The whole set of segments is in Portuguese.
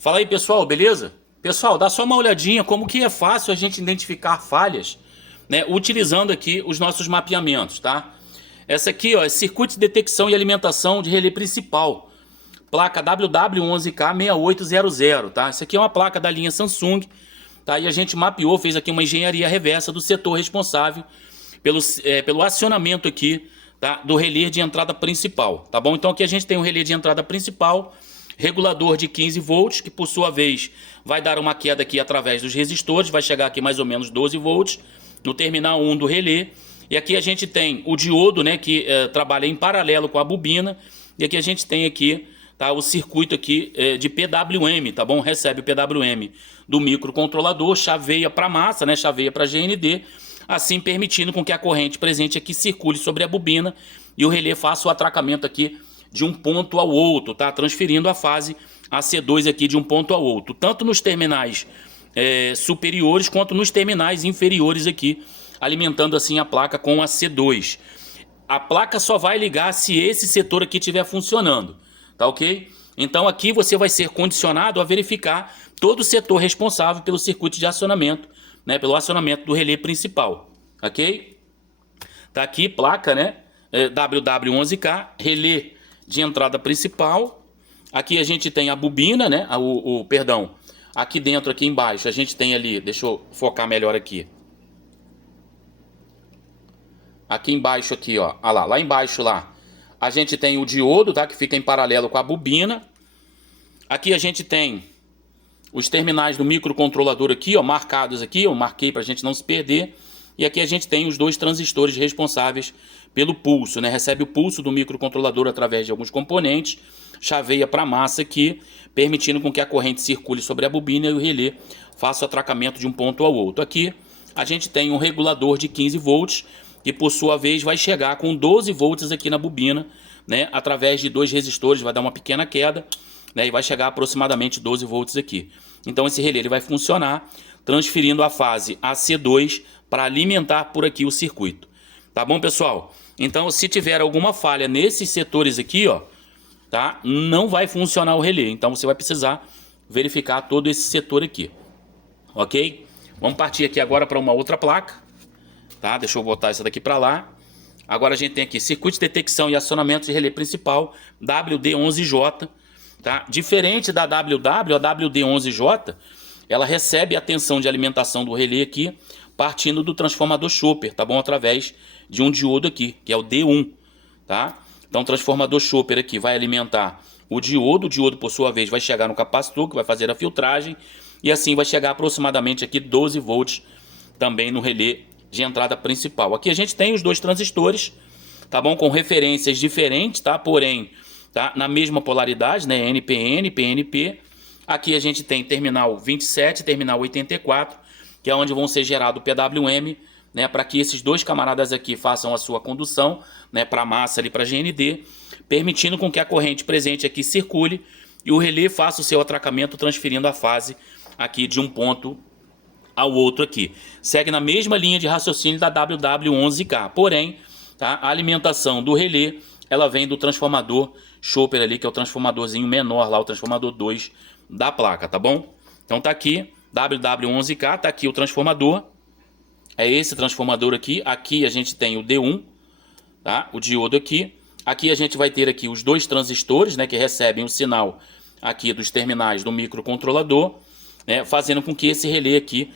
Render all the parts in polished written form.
Fala aí, pessoal, beleza? Pessoal, dá só uma olhadinha como que é fácil a gente identificar falhas, né, utilizando aqui os nossos mapeamentos, tá? Essa aqui, ó, é circuito de detecção e alimentação de relé principal, placa WW11K6800, tá? Essa aqui é uma placa da linha Samsung, tá? E a gente mapeou, fez aqui uma engenharia reversa do setor responsável pelo acionamento aqui, tá, do relé de entrada principal, tá bom? Então aqui a gente tem um relé de entrada principal, regulador de 15 volts, que por sua vez vai dar uma queda aqui através dos resistores, vai chegar aqui mais ou menos 12 volts no terminal 1 do relé. E aqui a gente tem o diodo, né, que trabalha em paralelo com a bobina. E aqui a gente tem aqui, tá, o circuito aqui de PWM, tá bom? Recebe o PWM do microcontrolador, chaveia para massa, né, chaveia para GND, assim permitindo com que a corrente presente aqui circule sobre a bobina e o relé faça o atracamento aqui de um ponto ao outro, tá? Transferindo a fase AC2 aqui de um ponto ao outro, tanto nos terminais superiores quanto nos terminais inferiores aqui, alimentando assim a placa com a C2. A placa só vai ligar se esse setor aqui estiver funcionando, tá ok? Então aqui você vai ser condicionado a verificar todo o setor responsável pelo circuito de acionamento, né? Pelo acionamento do relé principal, ok? Tá aqui placa, né? WW11K, relé de entrada principal. Aqui a gente tem a bobina, né? Perdão. Aqui dentro, aqui embaixo, a gente tem ali, deixa eu focar melhor aqui. Aqui embaixo aqui, ó, lá embaixo lá, a gente tem o diodo, tá? Que fica em paralelo com a bobina. Aqui a gente tem os terminais do microcontrolador aqui, ó, marcados aqui, eu marquei pra gente não se perder. E aqui a gente tem os dois transistores responsáveis pelo pulso, né? Recebe o pulso do microcontrolador através de alguns componentes, chaveia para massa aqui, permitindo com que a corrente circule sobre a bobina e o relé faça o atracamento de um ponto ao outro. Aqui a gente tem um regulador de 15 volts, que por sua vez vai chegar com 12 volts aqui na bobina, né? Através de dois resistores, vai dar uma pequena queda, né? E vai chegar a aproximadamente 12 volts aqui. Então esse relé ele vai funcionar transferindo a fase AC2 para alimentar por aqui o circuito. Tá bom, pessoal? Então, se tiver alguma falha nesses setores aqui, ó, tá? Não vai funcionar o relé. Então, você vai precisar verificar todo esse setor aqui. Ok? Vamos partir aqui agora para uma outra placa. Tá? Deixa eu botar essa daqui para lá. Agora a gente tem aqui circuito de detecção e acionamento de relé principal, WD11J. Tá? Diferente da WW, a WD11J, ela recebe a tensão de alimentação do relé aqui, partindo do transformador Chopper, tá bom? Através de um diodo aqui, que é o D1, tá? Então o transformador Chopper aqui vai alimentar o diodo por sua vez vai chegar no capacitor, que vai fazer a filtragem, e assim vai chegar aproximadamente aqui 12 volts também no relé de entrada principal. Aqui a gente tem os dois transistores, tá bom? Com referências diferentes, tá? Porém, tá? Na mesma polaridade, né? NPN, PNP. Aqui a gente tem terminal 27, terminal 84, que é onde vão ser gerado o PWM, né, para que esses dois camaradas aqui façam a sua condução, né, para a massa ali, para a GND, permitindo com que a corrente presente aqui circule e o relé faça o seu atracamento, transferindo a fase aqui de um ponto ao outro aqui. Segue na mesma linha de raciocínio da WW11K, porém, tá, a alimentação do relé, ela vem do transformador Chopper ali, que é o transformadorzinho menor lá, o transformador 2 da placa, tá bom? Então tá aqui WW11K, tá aqui o transformador, é esse transformador aqui. Aqui a gente tem o D1, tá? O diodo aqui. Aqui a gente vai ter aqui os dois transistores, né, que recebem o sinal aqui dos terminais do microcontrolador, né, fazendo com que esse relé aqui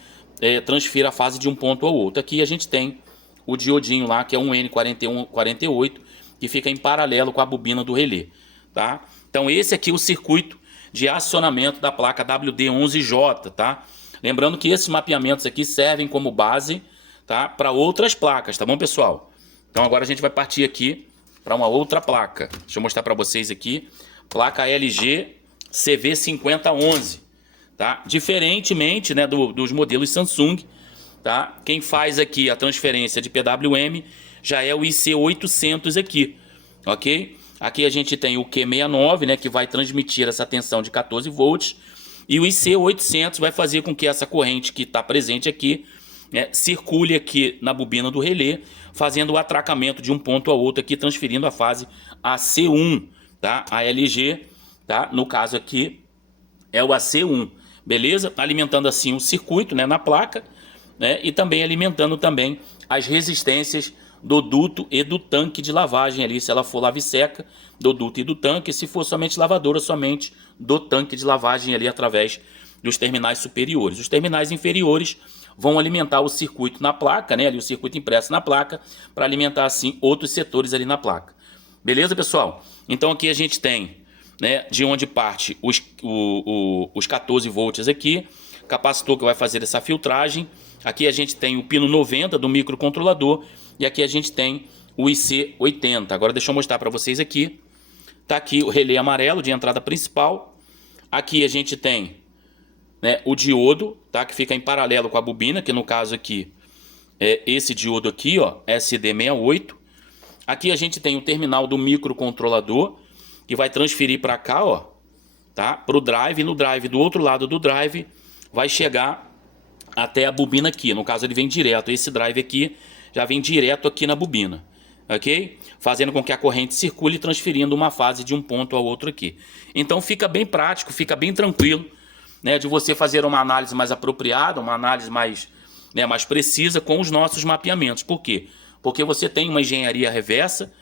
transfira a fase de um ponto ao outro. Aqui a gente tem o diodinho lá, que é um N4148, que fica em paralelo com a bobina do relé, tá? Então esse aqui é o circuito de acionamento da placa WD11J, tá? Lembrando que esses mapeamentos aqui servem como base, tá, para outras placas, tá bom, pessoal? Então agora a gente vai partir aqui para uma outra placa. Deixa eu mostrar para vocês aqui, placa LG CV5011, tá? Diferentemente, né, dos modelos Samsung, tá? Quem faz aqui a transferência de PWM já é o IC800 aqui, ok? Aqui a gente tem o Q69, né, que vai transmitir essa tensão de 14 volts. E o IC800 vai fazer com que essa corrente que está presente aqui, né, circule aqui na bobina do relé, fazendo o atracamento de um ponto ao outro aqui, transferindo a fase AC1, tá? A LG, tá? No caso aqui, é o AC1, beleza? Alimentando assim o circuito, né, na placa, né, e também alimentando também as resistências do duto e do tanque de lavagem ali, se ela for lave seca, do duto e do tanque, se for somente lavadora, somente do tanque de lavagem ali através dos terminais superiores. Os terminais inferiores vão alimentar o circuito na placa, né, ali o circuito impresso na placa, para alimentar assim outros setores ali na placa. Beleza, pessoal? Então aqui a gente tem, né, de onde parte os 14 volts aqui, capacitor que vai fazer essa filtragem. Aqui a gente tem o pino 90 do microcontrolador e aqui a gente tem o IC80. Agora deixa eu mostrar para vocês aqui. Tá aqui o relé amarelo de entrada principal. Aqui a gente tem, né, o diodo, tá, que fica em paralelo com a bobina, que no caso aqui é esse diodo aqui, ó, SD68. Aqui a gente tem o terminal do microcontrolador que vai transferir para cá, ó, tá, para o drive. No drive, do outro lado do drive, vai chegar até a bobina aqui. No caso, ele vem direto. Esse drive aqui já vem direto aqui na bobina, ok? Fazendo com que a corrente circule, transferindo uma fase de um ponto ao outro aqui. Então fica bem prático, fica bem tranquilo, né, de você fazer uma análise mais apropriada, uma análise mais, né, mais precisa com os nossos mapeamentos. Por quê? Porque você tem uma engenharia reversa,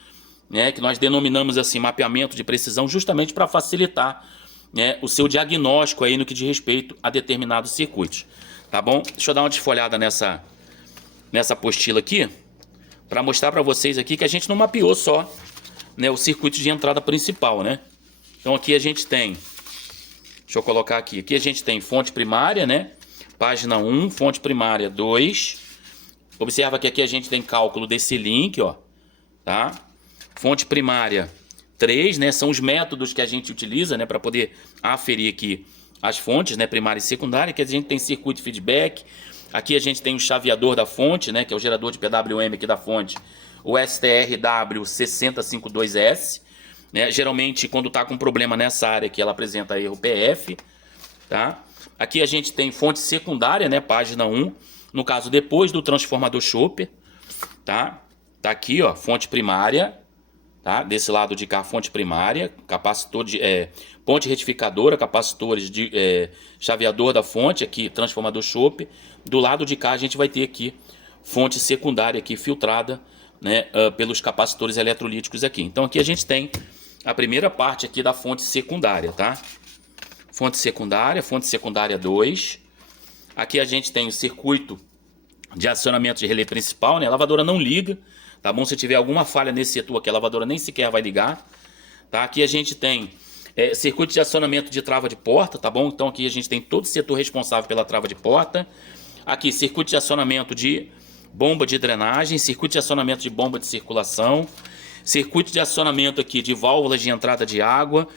né, que nós denominamos assim mapeamento de precisão, justamente para facilitar, né, o seu diagnóstico aí no que diz respeito a determinados circuitos. Tá bom? Deixa eu dar uma desfolhada nessa apostila aqui, para mostrar para vocês aqui que a gente não mapeou só, né, o circuito de entrada principal, né? Então aqui a gente tem, deixa eu colocar aqui, aqui a gente tem fonte primária, né? Página 1, fonte primária 2. Observa que aqui a gente tem cálculo desse link, ó, tá? Fonte primária 3, né? São os métodos que a gente utiliza, né, para poder aferir aqui as fontes, né, primária e secundária, que a gente tem circuito feedback. Aqui a gente tem o chaveador da fonte, né, que é o gerador de PWM aqui da fonte, o STRW6052S, né? Geralmente quando está com problema nessa área aqui, ela apresenta erro PF, tá? Aqui a gente tem fonte secundária, né, página 1, no caso depois do transformador Chopper, tá? Tá aqui, ó, fonte primária, tá? Desse lado de cá, fonte primária, capacitor de ponte retificadora, capacitores de chaveador da fonte, aqui transformador Chopper. Do lado de cá a gente vai ter aqui fonte secundária aqui filtrada, né, pelos capacitores eletrolíticos aqui. Então aqui a gente tem a primeira parte aqui da fonte secundária, tá? Fonte secundária 2. Aqui a gente tem o circuito de acionamento de relé principal, né? A lavadora não liga, tá bom? Se tiver alguma falha nesse setor aqui, a lavadora nem sequer vai ligar, tá? Aqui a gente tem circuito de acionamento de trava de porta, tá bom? Então aqui a gente tem todo o setor responsável pela trava de porta. Aqui circuito de acionamento de bomba de drenagem, circuito de acionamento de bomba de circulação, circuito de acionamento aqui de válvulas de entrada de água,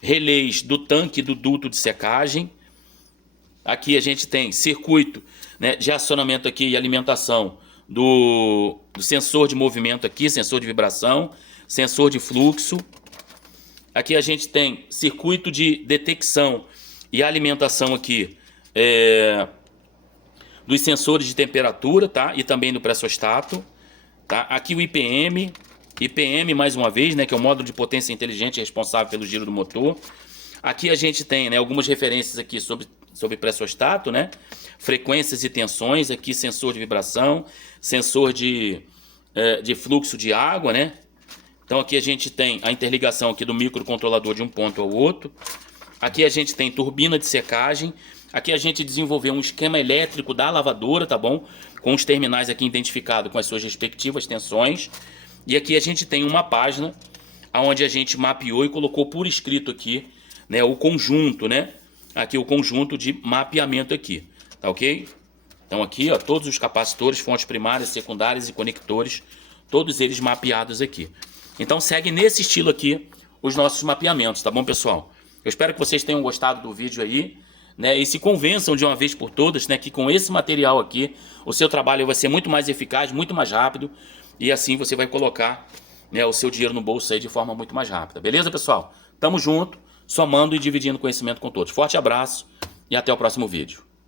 relés do tanque e do duto de secagem. Aqui a gente tem circuito, né, de acionamento aqui e alimentação do sensor de movimento aqui, sensor de vibração, sensor de fluxo. Aqui a gente tem circuito de detecção e alimentação aqui dos sensores de temperatura, tá? E também do pressostato, tá? Aqui o IPM mais uma vez, né, que é o módulo de potência inteligente responsável pelo giro do motor. Aqui a gente tem, né, algumas referências aqui sobre pressostato, né? Frequências e tensões, aqui sensor de vibração, sensor de fluxo de água, né? Então aqui a gente tem a interligação aqui do microcontrolador de um ponto ao outro. Aqui a gente tem turbina de secagem. Aqui a gente desenvolveu um esquema elétrico da lavadora, tá bom? Com os terminais aqui identificados com as suas respectivas tensões. E aqui a gente tem uma página onde a gente mapeou e colocou por escrito aqui, né, o conjunto, né? Aqui o conjunto de mapeamento aqui, tá ok? Então aqui, ó, todos os capacitores, fontes primárias, secundárias e conectores, todos eles mapeados aqui. Então segue nesse estilo aqui os nossos mapeamentos, tá bom, pessoal? Eu espero que vocês tenham gostado do vídeo aí, né, e se convençam de uma vez por todas, né, que com esse material aqui o seu trabalho vai ser muito mais eficaz, muito mais rápido, e assim você vai colocar, né, o seu dinheiro no bolso aí de forma muito mais rápida. Beleza, pessoal? Tamo junto, somando e dividindo conhecimento com todos. Forte abraço e até o próximo vídeo.